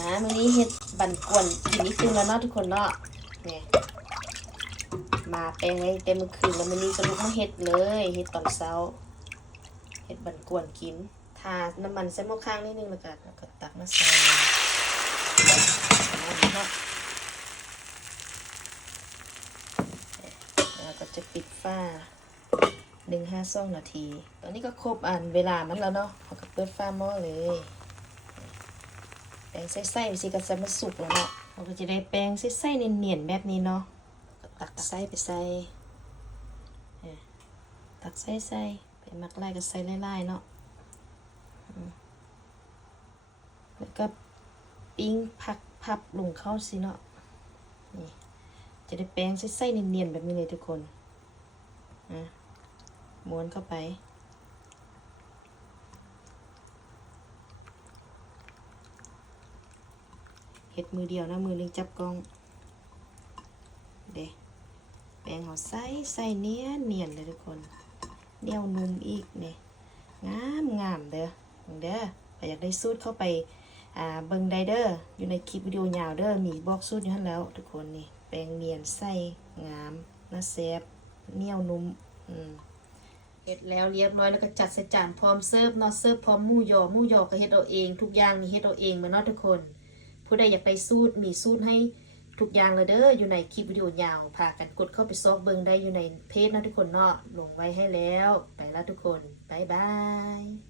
มื้อนี้เฮ็ดบั่นกวนกินนิดนึงแล้วเนาะทุกคนเนาะเนี่ยมาแปลงไว้เต็มคืนแล้วมื้อนี้ก็ลุกมาเฮ็ดเลยเฮ็ดตอนเช้าเฮ็ดบั่นกวนกินทาน้ำมันใส่หม้อข้างนิดนึงแล้วก็ตักมาใส่แล้วก็จะปิดฝ้า1-2 นาทีตอนนี้ก็ครบเวลามันแล้วเนาะเราก็เปิดฝ้าหม้อเลยแป้งไส้ๆสิก็จะมาสุกแล้วเนาะเราก็จะได้แป้งไส้ๆเนียนๆแบบนี้เนาะตักไส้ไปใส่ตักไส้ไปมักไล่กับไส้ไล่ๆเนาะแล้วก็ปิ้งผักพับลงเข้าสิเนาะนี่จะได้แป้งไส้ๆเนียนๆแบบนี้เลยทุกคนม้วนเข้าไปเฮ็ดมือเดียวนะมือนึงจับกล้องเด้แป้งเขาใส่เนียนเลยทุกคนเนียวนุ่มอีกเนี่ยงามเด้อถ้าอยากได้สูตรเข้าไปเบิ่งได้เด้ออยู่ในคลิปวิดีโอยาวเด้อมีบอกสูตรอยู่หั่นแล้วทุกคนนี่แป้งเนียนไส้งามน่าแซ่บเนียวนุ่มเฮ็ดแล้วเรียบร้อยแล้วก็จัดใส่จานพร้อมเสิร์ฟเนาะเสิร์ฟพร้อมหมูยอก็เฮ็ดเอาเองทุกอย่างนี่เฮ็ดเอาเองเหมือนเนาะทุกคนผู้ใดอยากได้สูตรมีสูตรให้ทุกอย่างเลยเด้ออยู่ในคลิปวิดีโอยาวพากันกดเข้าไปซอกเบิ่งได้อยู่ในเพจนะทุกคนเนาะลงไว้ให้แล้วไปแล้วทุกคนบ๊ายบาย